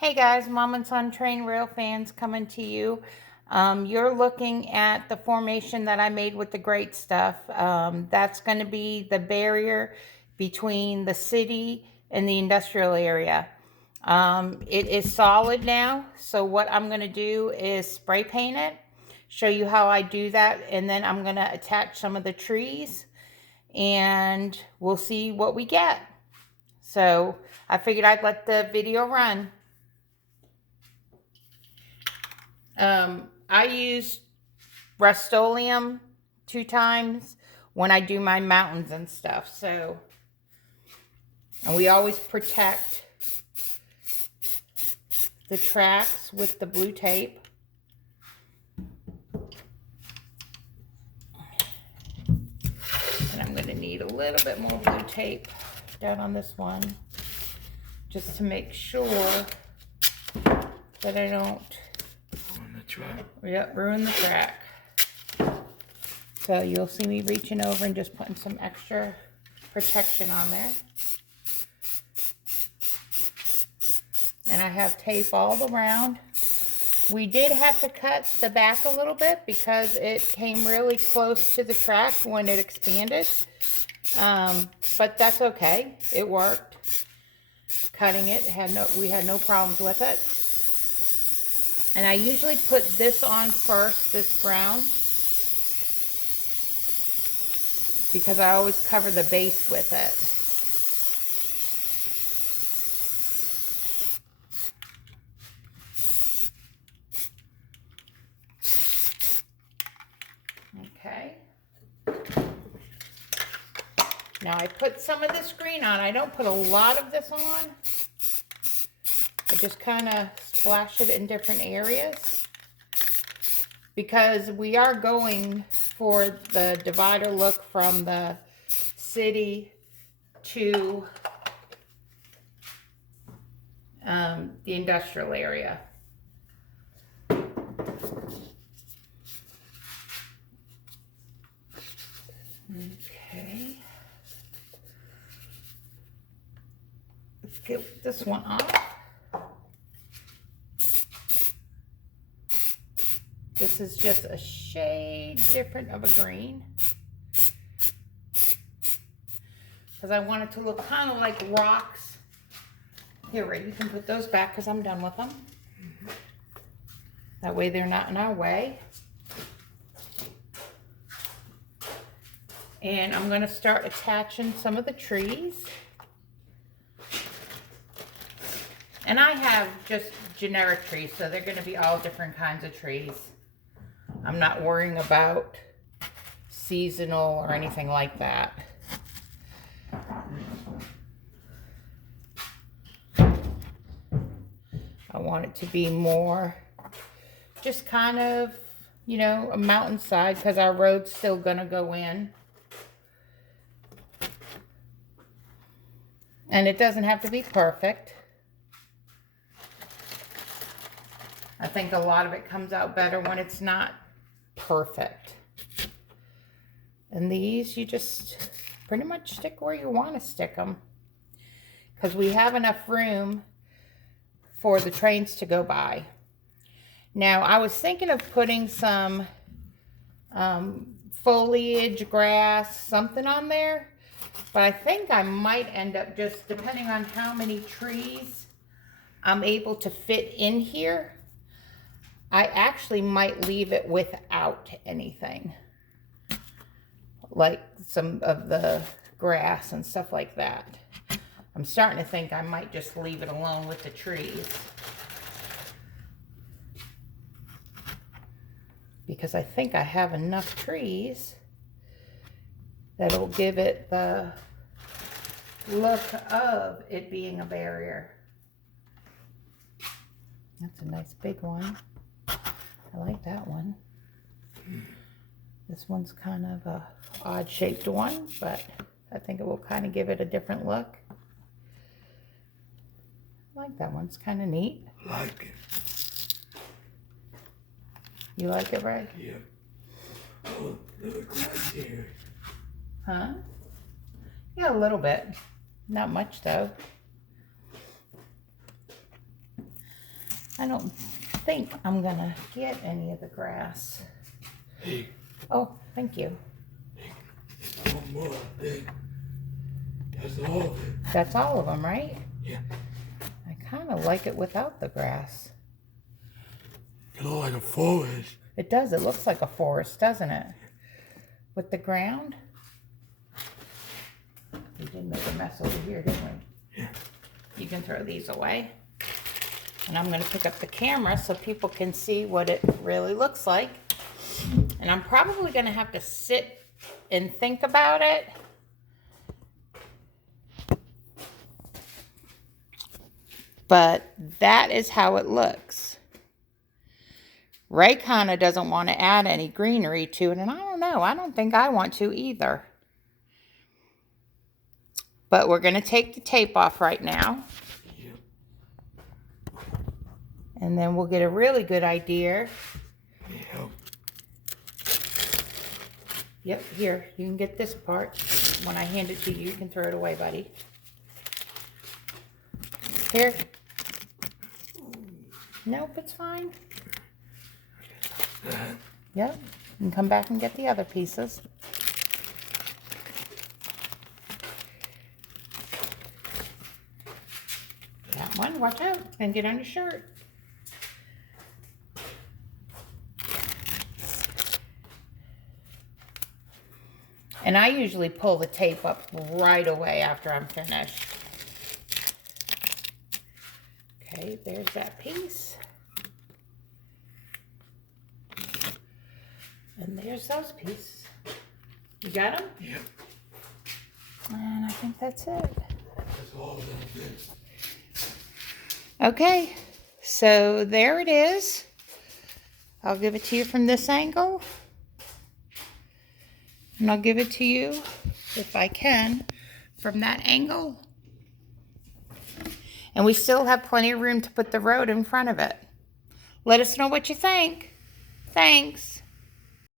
Hey guys, Mom and Son Train Rail fans coming to you. You're looking at the formation that I made with the great stuff. That's going to be the barrier between the city and the industrial area. It is solid now, so what I'm going to do is spray paint it, show you how I do that, and then I'm going to attach some of the trees and we'll see what we get. So I figured I'd let the video run. I use Rust-Oleum 2 times when I do my mountains and stuff. So, and we always protect the tracks with the blue tape. And I'm going to need a little bit more blue tape down on this one, just to make sure that I don't ruin the track. So you'll see me reaching over and just putting some extra protection on there. And I have tape all around. We did have to cut the back a little bit because it came really close to the track when it expanded. But that's okay. It worked. Cutting it, we had no problems with it. And I usually put this on first, this brown, because I always cover the base with it. Okay. Now I put some of this green on. I don't put a lot of this on. I just kind of splash it in different areas because we are going for the divider look from the city to the industrial area. Okay. Let's get this one off. This is just a shade different of a green, because I want it to look kind of like rocks. Here, Ray, you can put those back because I'm done with them. That way they're not in our way. And I'm going to start attaching some of the trees. And I have just generic trees, so they're going to be all different kinds of trees. I'm not worrying about seasonal or anything like that. I want it to be more just kind of, you know, a mountainside, because our road's still gonna go in. And it doesn't have to be perfect. I think a lot of it comes out better when it's not perfect. And these, you just pretty much stick where you want to stick them, because we have enough room for the trains to go by. Now, I was thinking of putting some foliage, grass, something on there, but I think I might end up just, depending on how many trees I'm able to fit in here, I actually might leave it without anything, like some of the grass and stuff like that. I'm starting to think I might just leave it alone with the trees, because I think I have enough trees that'll give it the look of it being a barrier. That's a nice big one. I like that one. This one's kind of a odd shaped one, but I think it will kind of give it a different look. I like that one. It's kind of neat. Like it. You like it, Ray? Yeah. Oh, look right there. Huh? Yeah, a little bit. Not much, though. I don't think I'm gonna get any of the grass. Hey, Oh, thank you. there's one more thing. That's all of it. That's all of them, right? Yeah. I kind of like it without the grass. It looks like a forest. It does. It looks like a forest, doesn't it? With the ground. We did make a mess over here, didn't we? Yeah. You can throw these away. And I'm going to pick up the camera so people can see what it really looks like. And I'm probably going to have to sit and think about it. But that is how it looks. Ray kind of doesn't want to add any greenery to it, and I don't know. I don't think I want to either. But we're going to take the tape off right now. Yep. And then we'll get a really good idea. Yep. Yep, here, you can get this part. When I hand it to you, you can throw it away, buddy. Here. Nope, it's fine. That. Yep, you can come back and get the other pieces. That one, watch out, and get on your shirt. And I usually pull the tape up right away after I'm finished. Okay, there's that piece. And there's those pieces. You got them? Yep. And I think that's it. That's all of it. Okay, so there it is. I'll give it to you from this angle. And I'll give it to you, if I can, from that angle. And we still have plenty of room to put the road in front of it. Let us know what you think. Thanks.